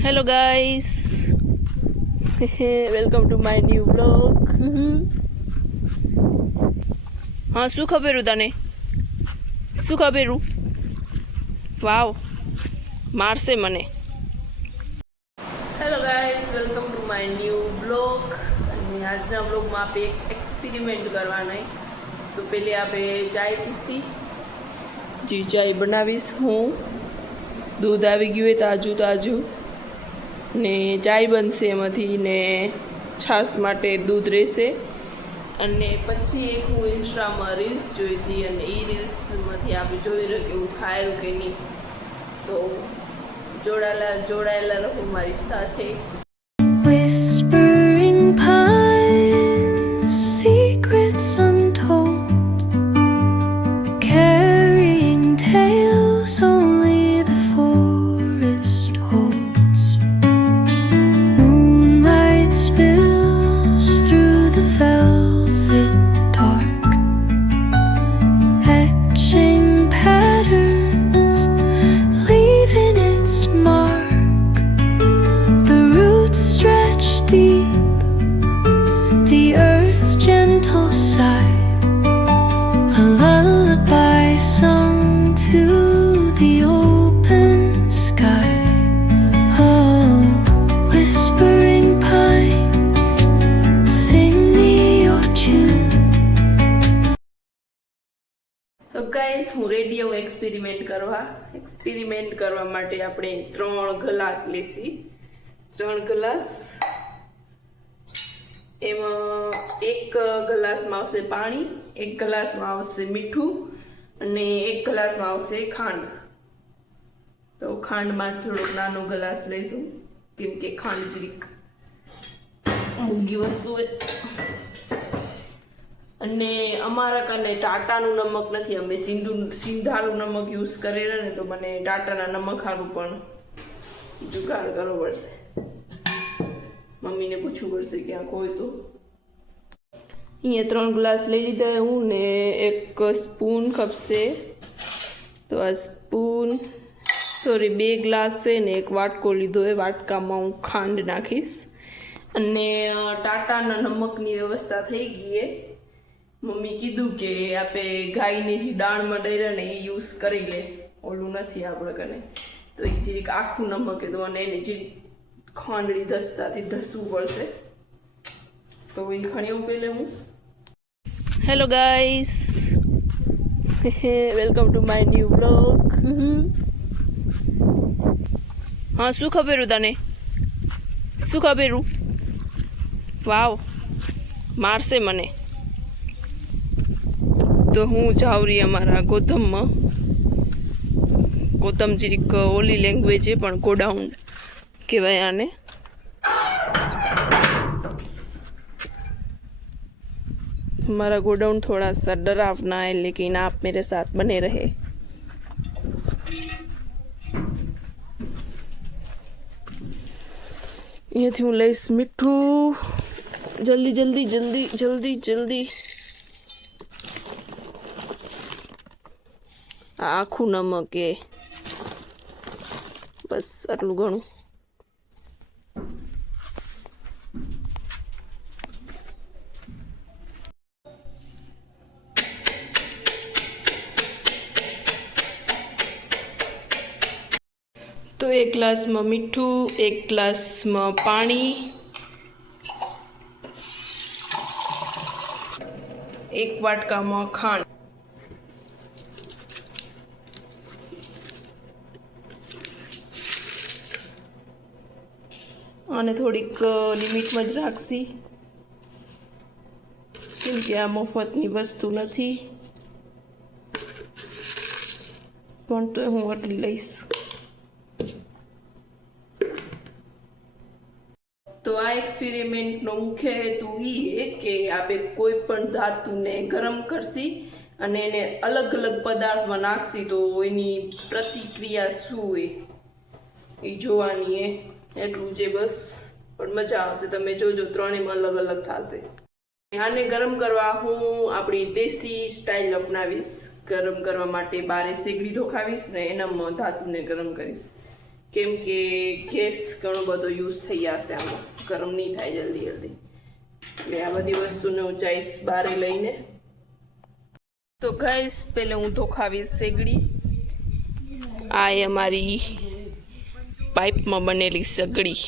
Hello guys, welcome to my new vlog. હા શું ખબરું તને? શું ખબરું? વાવ મારશે મને. Hello guys, welcome to my new blog. અને આજના બ્લોગમાં આપણે એક એક્સપેરિમેન્ટ કરવાના. તો પહેલે આપણે ચાય પીસી. જી ચાય બનાવીશ હું. દૂધ આવી ગયું હોય તાજું તાજું ને ચાય બનશે એમાંથી ને છાશ માટે દૂધ રહેશે. અને પછી એક હું ઇન્સ્ટામાં રીલ્સ જોઈ હતી અને એ રીલ્સમાંથી આપણે જોઈ રહ્યું કે એવું થાય કે નહીં. તો જોડાયેલા રહો મારી સાથે. Whispering pines, secrets untold, carrying tales only the forest holds. Moonlight spills through the velvet dark, etching patterns, leaving its mark. The roots stretch deep, the earth's gentle sigh, a lullaby sung to the open sky. Oh, whispering pines, sing me your tune. તો guys હું ready આવું experiment કરવા માટે આપણે 3 glass lassi. 3 glass, એમાં 1 ગ્લાસમાં આવશે પાણી, 1 ગ્લાસમાં આવશે મીઠું અને 1 ગ્લાસમાં આવશે ખાંડ. તો ખાંડમાં થોડોક નાનો ગ્લાસ લઈશું કેમ કે ખાંડ જરીક મોંઘી વસ્તુ હોય. અને અમારા કને ટાટાનું નમક નથી, અમે સિંધાનું નમક યુઝ કરેલા ને, તો મને ટાટાના નમક સારું પણ જુગાડ કરવો પડશે. મમ્મીને પૂછવું પડશે ક્યાંક હોય તો. અહીંયા 3 ગ્લાસ લઈ લીધા હું ને 1 સ્પૂન ખપશે. તો આ સ્પૂન 2 ગ્લાસ છે ને 1 વાટકો લીધો એ વાટકામાં હું ખાંડ નાખીશ. અને ટાટાના નમકની વ્યવસ્થા થઈ ગઈ એ. મમ્મી કીધું કે આપણે ગાયની જે દાણમાં ડર્યા ને એ યુઝ કરી લે, ઓલું નથી આપણે કને. તો એ જરીક આખું નમક કીધું અને એને જે ખાંડડી દસ્તાથી ધસવું પડશે. તો એ ખણ્યું પહેલે હું. Hello guys, welcome to my new blog. હા શું ખબરું તને? શું ખબરું? વાવ મારશે મને. તો હું જાઉં રહી અમારા ગોતમમાં. ગોતમ જરીક ઓલી લેંગ્વેજ છે પણ ગોડાઉન કહેવાય આને. हमारा गोडाउन थोड़ा सा डरावना है लेकिन आप मेरे साथ बने रहे. અહીંયાથી હું લઈશ મીઠું. જલ્દી જલ્દી જલ્દી જલ્દી જલ્દી. આખું નમક એ બસ આટલું ઘણું. તો 1 ગ્લાસમાં મીઠું, 1 ગ્લાસમાં પાણી, 1 વાટકામાં ખાંડ. અને થોડીક લિમિટમાં જ રાખશી કેમ કે આ મફતની વસ્તુ નથી, પણ તો હું આટલી લઈશ. તો આ એક્સપેરિમેન્ટનો મુખ્ય હેતુ એ કે આપણે કોઈ પણ ધાતુને ગરમ કરશી અને એને અલગ અલગ પદાર્થમાં નાખશી તો એની પ્રતિક્રિયા શું હોય એ જોવાની એ. એટલું જે બસ, પણ મજા આવશે. તમે જોજો, ત્રણેયમાં અલગ અલગ થશે. આને ગરમ કરવા હું આપણી દેશી સ્ટાઇલ અપનાવીશ. ગરમ કરવા માટે બારે શેગડી ધોખાવીશ ને એનામાં ધાતુને ગરમ કરીશ. કેમ કે ગેસ ઘણો બધો યુઝ થઈ જશે, આમાં ગરમ નહીં થાય જલ્દી જલ્દી. એટલે આ બધી વસ્તુને હું જઈશ બહાર લઈને. તો ગાઈસ પહેલે હું ધોખાવીશ સેગડી. આ એ અમારી પાઇપમાં બનેલી સગડી.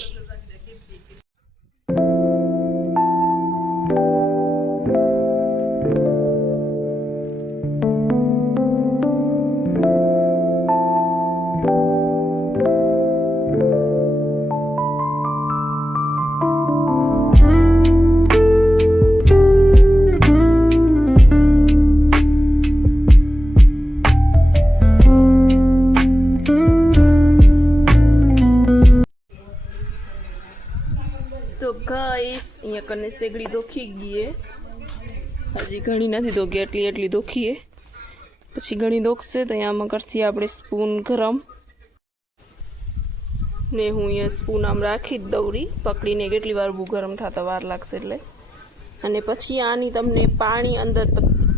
તો ગાઈસ અહીંયા કને સેગડી ધોખી ગઈ, હજી ઘણી નથી ધોકી, એટલી ધોખીએ. પછી ઘણી ધોકશે તો અહીંયામાં કરશી આપણે સ્પૂન ગરમ. ને હું અહીંયા સ્પૂન આમ રાખી જ દઉરી પકડીને, કેટલી વાર બહુ ગરમ થતા વાર લાગશે એટલે. અને પછી આની તમને પાણી અંદર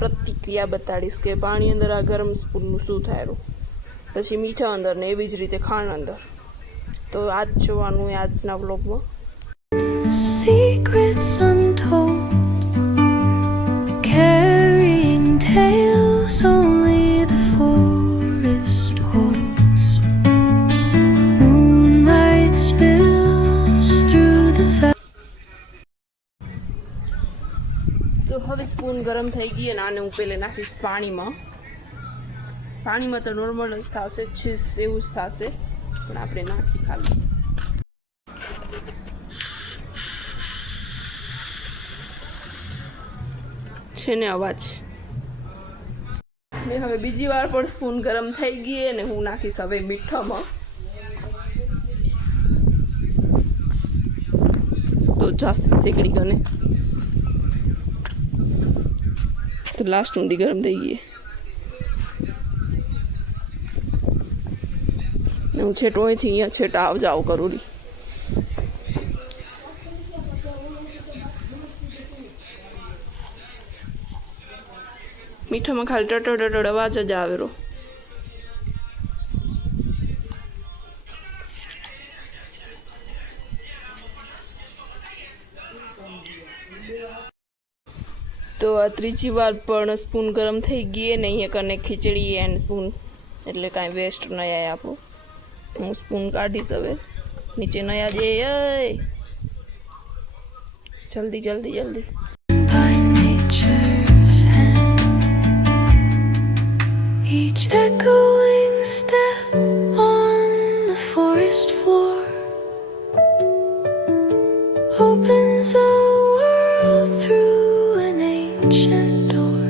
પ્રતિક્રિયા બતાડીશ કે પાણી અંદર આ ગરમ સ્પૂનનું શું થાય. પછી મીઠા અંદર ને એવી જ રીતે ખાંડ અંદર. તો આજ જોવાનું આજના વ્લોગમાં. Secrets untold, carrying tales only the forest holds. Moonlight spills through the તો હવે સ્પૂન ગરમ થઈ ગઈ અને આને હું પહેલે નાખીશ પાણીમાં. પાણીમાં તો નોર્મલ જ થશે, છીસ એવું જ થશે, પણ આપણે નાખી ખાલી. છે ને અવાજ. ને હવે બીજી વાર પણ સ્પૂન ગરમ થઈ ગઈ અને હું નાખીશ હવે મીઠામાં. તો જાસ્ત સેકડી ગને તો લાસ્ટ ઊંધી ગરમ થઈ ગઈ ને હું છેટો અહીંથી અહીંયા છેટા આવ જાવ કરું રહી. મીઠામાં ખાલી ટટડ અવાજ જ આવેલો. તો આ ત્રીજી વાર પણ સ્પૂન ગરમ થઈ ગઈ ને અહીંયા કને ખીચડી એન્ડ સ્પૂન, એટલે કાંઈ વેસ્ટ ન આવે આપણું. હું સ્પૂન કાઢીશ હવે, નીચે ન આજે. જલ્દી જલ્દી જલ્દી. by nature's hand. Each echoing step on the forest floor opens a world through an ancient door.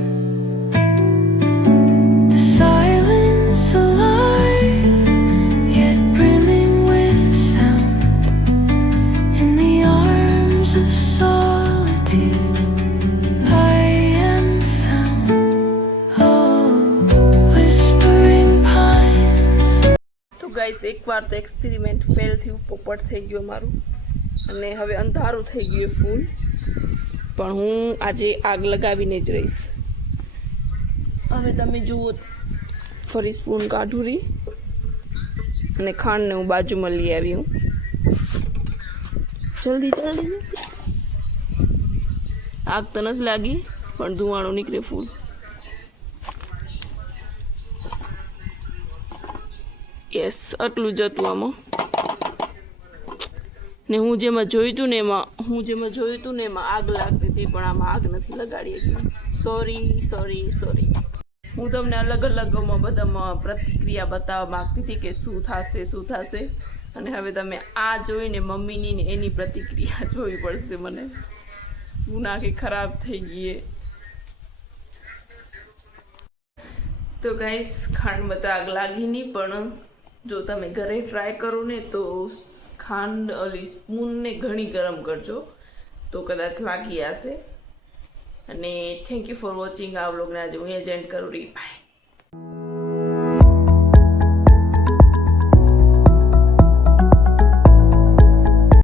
The silence alive, yet brimming with sound. In the arms of solitude I am found. Oh, whispering pines. તો guys એકવાર તો experiment fail થયું, પોપટ થઈ ગયું અમારું, અને હવે અંધારું થઈ ગયું ફૂલ. પણ હું આજે આગ લગાવીને જ રહીશ. હવે તમે જુઓ, ફરી સ્પૂન કાઢું રહી અને ખાંડને હું બાજુમાં લઈ આવી. હું જલ્દી જલ્દી. આગ તો નથી લાગી પણ ધુવાણો નીકળે ફૂલ. યસ, આટલું જ હતું આમાં. ને હું જેમાં જોયું હતું ને એમાં આગ લાગતી હતી, પણ આમાં આગ નથી લગાડી હતી. સોરી. હું તમને અલગ અલગમાં બધામાં પ્રતિક્રિયા બતાવવા માંગતી હતી કે શું થશે. અને હવે તમે આ જોઈને મમ્મીની ને એની પ્રતિક્રિયા જોવી પડશે. મને સ્પૂન આખી ખરાબ થઈ ગઈ. તો ગાઈસ ખાંડ બતા આગ લાગી નહીં, પણ જો તમે ઘરે ટ્રાય કરો ને તો ખાંડ ઓલી સ્પૂનને ઘણી ગરમ કરજો તો કદાચ લાગી જશે. અને થેન્ક યુ ફોર વોચિંગ. આ વ્લોગને આજે હું એન્ડ કરું રહી. બાય.